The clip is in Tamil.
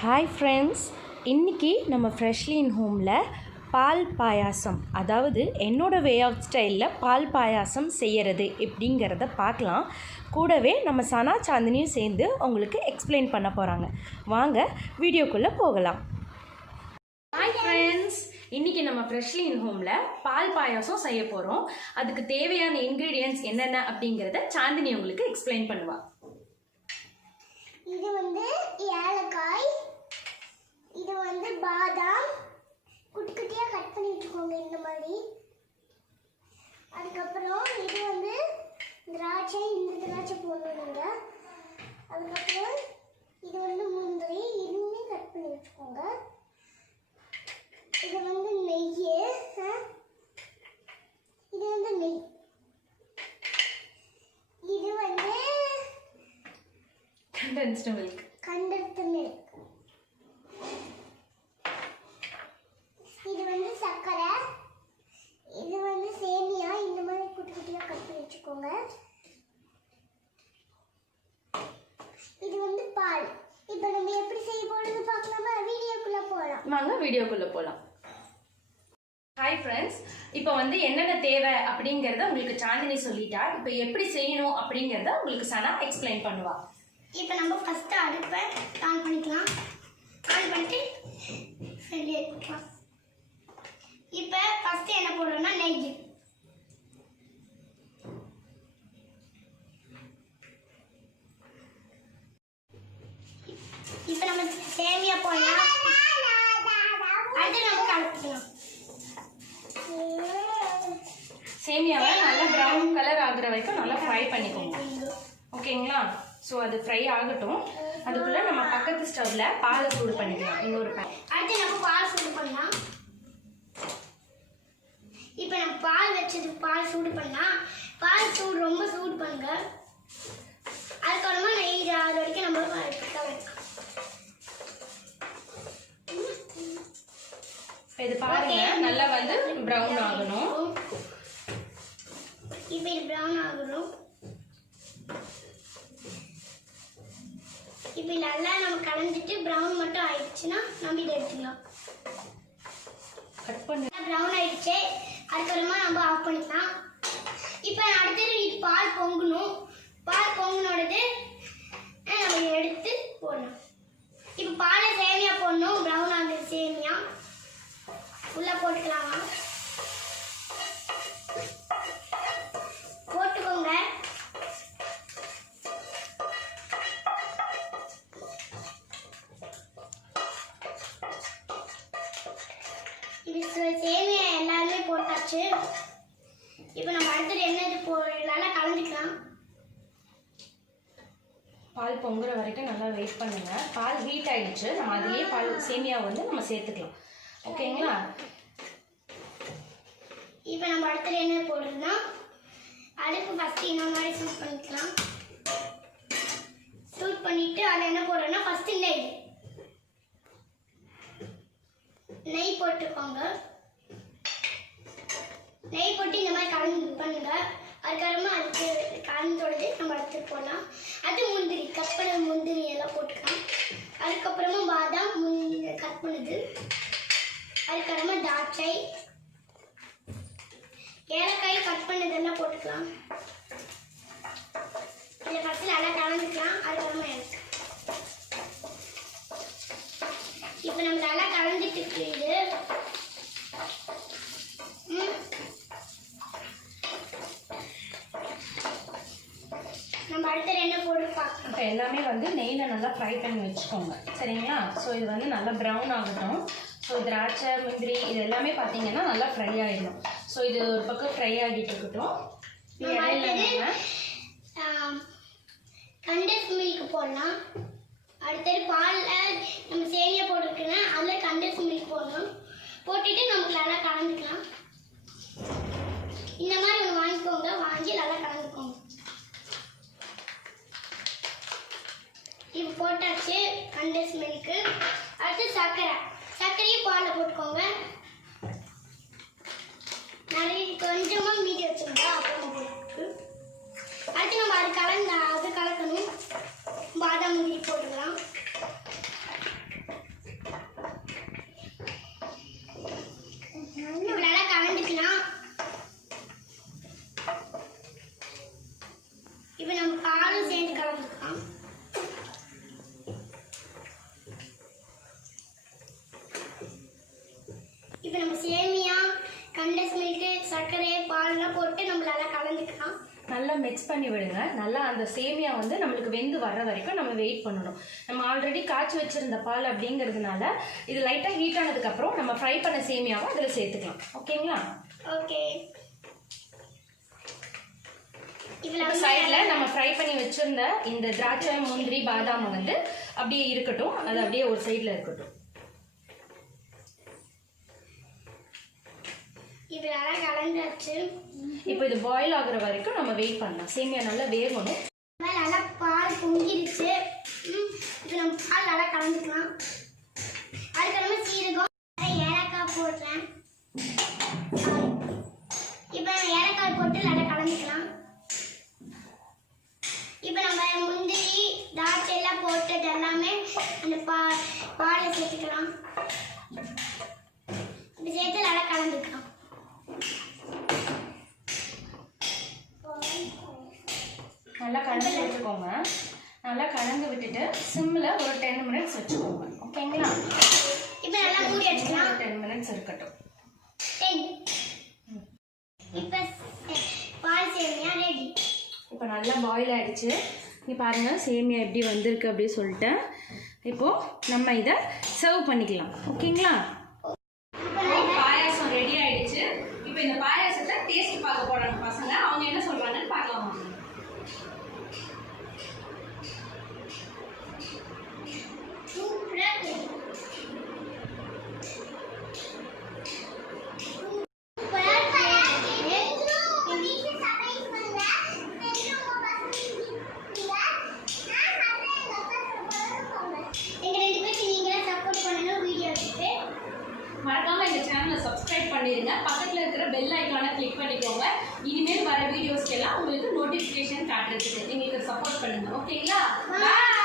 ஹாய் ஃப்ரெண்ட்ஸ், இன்றைக்கி நம்ம ஃப்ரெஷ்லி இன் ஹோமில் பால் பாயாசம், அதாவது என்னோடய வே ஆஃப் ஸ்டைலில் பால் பாயாசம் செய்கிறது எப்படிங்கிறத பார்க்கலாம். கூடவே நம்ம சனா சாந்தினியும் சேர்ந்து உங்களுக்கு எக்ஸ்பிளைன் பண்ண போகிறாங்க. வாங்க வீடியோக்குள்ளே போகலாம். ஹாய் ஃப்ரெண்ட்ஸ், இன்றைக்கி நம்ம ஃப்ரெஷ்லி இன் ஹோமில் பால் பாயாசம் செய்ய போகிறோம். அதுக்கு தேவையான இன்க்ரீடியன்ட்ஸ் என்னென்ன அப்படிங்கிறத சாந்தினி உங்களுக்கு எக்ஸ்பிளைன் பண்ணுவாள். இது வந்து ஏலக்காய், இது வந்து பாதாம் குட்டி குட்டியாக கட் பண்ணி வச்சுக்கோங்க இந்த மாதிரி. அதுக்கப்புறம் இது வந்து திராட்சை, இந்த திராட்சை போடணுங்க. அதுக்கப்புறம் இது வந்து முந்திரி, இதுவுமே கட் பண்ணி வச்சுக்கோங்க. இது வந்து நெய், இது வந்து நெய், இது வந்து கண்டென்ஸ்டு மில்க், இது வந்து சர்க்கரை, இது வந்து சேமியா. இந்த மாதிரி குட்டி குட்டியாக கட் பண்ணி வச்சுக்கோங்க. இது வந்து பால். இப்போ நம்ம எப்படி செய்ய போறது பார்க்கலாமா? வீடியோக்குள்ள போகலாம். வாங்க வீடியோக்குள்ளே போகலாம். ஹாய் ஃப்ரெண்ட்ஸ், இப்போ வந்து என்னென்ன தேவை அப்படிங்கிறத உங்களுக்கு சாந்தினி சொல்லிட்டா. இப்போ எப்படி செய்யணும் அப்படிங்கிறத உங்களுக்கு சனா எக்ஸ்பிளைன் பண்ணுவா. இப்போ நம்ம ஃபஸ்ட்டு அடுப்பை ஆன் பண்ணிக்கலாம். ஆன் பண்ணிட்டு வெளியே எடுத்துக்கலாம். இப்போ ஃபஸ்ட்டு என்ன போடுறோம்னா நெய். இப்போ நம்ம சேமியா போடலாம். அடுத்து நம்ம கலக்கலாம். சேமியாவை நல்லா ப்ரௌன் கலர் ஆகுற வரைக்கும் நல்லா ஃப்ரை பண்ணிக்கோங்க. ஓகேங்களா? ஸோ அது ஃப்ரை ஆகட்டும். அதுக்குள்ளே நம்ம பக்கத்து ஸ்டவ்வில் பாலை சூடு பண்ணிக்கலாம். இன்னொரு அடுத்து நம்ம பால் சூடு பண்ணலாம். இப்போ நம்ம பால் வச்சது பால் சூடு பண்ணலாம். பால் சூடு ரொம்ப சூடு பண்ணுங்க. அதுக்கப்புறமா நெய் அது வரைக்கும் நம்ம இது பாருங்க, நல்லா வந்து ப்ரௌன் ஆகணும். இப்போ இது ப்ரௌன் ஆகணும். இப்போ நல்லா நம்ம கலந்துட்டு ப்ரௌன் மட்டும் ஆயிடுச்சுன்னா நம்ம இதை எடுத்துக்கலாம். கட் பண்ணி ப்ரௌன் ஆயிடுச்சு. அதுக்கப்புறமா நம்ம ஆஃப் பண்ணிக்கலாம். இப்போ அடுத்தது இது பால் பொங்கணும். பால் பொங்கினோடது நம்ம எடுத்து போடணும். இப்போ பாலை சேமியா போடணும். ப்ரௌன் ஆகுது சேமியா உள்ளே போட்டுக்கலாமா? போட்டுக்கோங்க. இது சேமியா எல்லாருமே போட்டாச்சு. இப்போ நம்ம அடுத்தது என்ன இது நல்லா கலந்துக்கலாம். பால் பொங்குற வரைக்கும் நல்லா வெயிட் பண்ணுங்க. பால் ஹீட் ஆயிடுச்சு. நம்ம அதுலேயே பால் சேமியா வந்து நம்ம சேர்த்துக்கலாம். ஓகேங்களா? இப்போ நம்ம அடுத்தது என்ன போடுறதுன்னா அடுப்பு ஃபஸ்ட்டு இந்த மாதிரி சூட் பண்ணிக்கலாம். சூட் பண்ணிவிட்டு அதில் என்ன போடுறோன்னா ஃபஸ்ட்டு நெய் போட்டுக்கோங்க. நெய் போட்டு இந்த மாதிரி கலந்து பண்ணுங்க. அதுக்கப்புறமா அதுக்கு கலந்தோடது நம்ம எடுத்துட்டு போடலாம். அது முந்திரி, கட் பண்ண முந்திரி எல்லாம் போட்டுக்கலாம். அதுக்கப்புறமா பாதாம் கட் பண்ணுது. அதுக்கப்புறமா திராட்சை, ஏலக்காய் கட் பண்ணதெல்லாம் போட்டுக்கலாம். இதை ஃபஸ்ட்டு நல்லா கலந்துக்கலாம். அதுக்கப்புறமா எனக்கு இப்போ நம்ம நல்லா கலந்துட்டு இருக்குது. நம்ம அடுத்தது என்ன போட்டு பார்க்கலாம். இப்போ எல்லாமே வந்து நெய்யில் நல்லா ஃப்ரை பண்ணி வச்சுக்கோங்க. சரிங்களா? ஸோ இது வந்து நல்லா ப்ரௌன் ஆகட்டும். ஸோ திராட்சை, முந்திரி இது எல்லாமே பார்த்தீங்கன்னா நல்லா ஃப்ரை ஆகிடும். ஸோ இது ஒரு பக்கம் ஃப்ரை ஆகிட்டு இருக்கட்டும். கண்டென்ஸ் மில்க் போடலாம். அடுத்தது பாலில் நம்ம சேமியா போட்டுருக்குன்னா அதில் கண்டென்ஸ் மில்க் போடணும். போட்டுட்டு நமக்கு நல்லா கலந்துக்கலாம். இந்த மாதிரி ஒன்று வாங்கிக்கோங்க. வாங்கி நல்லா கலந்துக்கோங்க. இப்போ போட்டாச்சு கண்டென்ஸ் மில்க்கு. அடுத்து சர்க்கரையும் பாலில் போட்டுக்கோங்க. நிறைய கொஞ்சமாக மீதி வச்சுருந்தா அப்புறம் போட்டு அடுத்து நம்ம அது கலக்கணும். பாதாம் முந்திரி போட்டுக்கலாம். இப்போ நம்ம சேமியா, கண்டன்ஸ் மில்க், சர்க்கரை, பால்லாம் போட்டு நம்ம நல்லா கலந்துக்கலாம். நல்லா மிக்ஸ் பண்ணி விடுங்க. நல்லா அந்த சேமியா வந்து நம்மளுக்கு வெந்து வர்ற வரைக்கும் நம்ம வெயிட் பண்ணணும். நம்ம ஆல்ரெடி காய்ச்சி வச்சிருந்த பால் அப்படிங்கிறதுனால இது லைட்டாக ஹீட் ஆனதுக்கப்புறம் நம்ம ஃப்ரை பண்ண சேமியாவை அதில் சேர்த்துக்கலாம். ஓகேங்களா? ஓகே. இப்போ சைடில் நம்ம ஃப்ரை பண்ணி வச்சிருந்த இந்த திராட்சை, முந்திரி, பாதாம் வந்து அப்படியே இருக்கட்டும். அது அப்படியே ஒரு சைடில் இருக்கட்டும். இது நல்லா கலந்தாச்சு. இப்போ இது பாயில் ஆகுற வரைக்கும் நம்ம வெயிட் பண்ணலாம். சேமியா நல்லா வேகணும். நல்லா பால் பொங்கிடுச்சு. இப்போ நம்ம பால் நல்லா கலந்துக்கலாம். அதுக்கு நம்ம சீரகம், ஏலக்காய் போடுறேன். இப்போ நம்ம ஏலக்காய் போட்டு நல்லா கலந்துக்கலாம். இப்போ நம்ம முந்திரி, திராட்சை எல்லாம் போட்டது எல்லாமே அந்த பாலை சேர்த்துக்கலாம். இப்போ சேர்த்து நல்லா கலந்துக்கலாம். நல்லா கலந்து வச்சுக்கோங்க. நல்லா கலந்து விட்டுட்டு சிம்மில் ஒரு 10 மினிட்ஸ் வச்சுக்கோங்க. ஓகேங்களா? இப்போ நல்லா மூடி வச்சுக்கலாம். 10 மினிட்ஸ் இருக்கட்டும். 10. இப்போ பால் சேமியா ரெடி. இப்போ நல்லா பாயில் ஆகிடுச்சு. நீ பாருங்கள் சேமியா எப்படி வந்திருக்கு அப்படி சொல்லிட்டு. இப்போது நம்ம இதை சர்வ் பண்ணிக்கலாம். ஓகேங்களா? பாயாசம் ரெடி ஆகிடுச்சு. இப்போ இந்த பாயாசத்தை டேஸ்ட் பார்க்க போகிறாங்க பசங்க. அவங்க என்ன சொல்கிறாங்கன்னு பார்க்கலாமா? மறக்காம இந்த சேனலை சப்ஸ்கிரைப் பண்ணிடுங்க. பக்கத்தில் இருக்கிற பெல் ஐக்கானை கிளிக் பண்ணிக்கோங்க. இனிமேல் வர வீடியோஸ்க்கெல்லாம் உங்களுக்கு நோட்டிஃபிகேஷன் காட்டுறதுக்கு எங்களுக்கு சப்போர்ட் பண்ணுங்க. ஓகேங்களா? பாய்.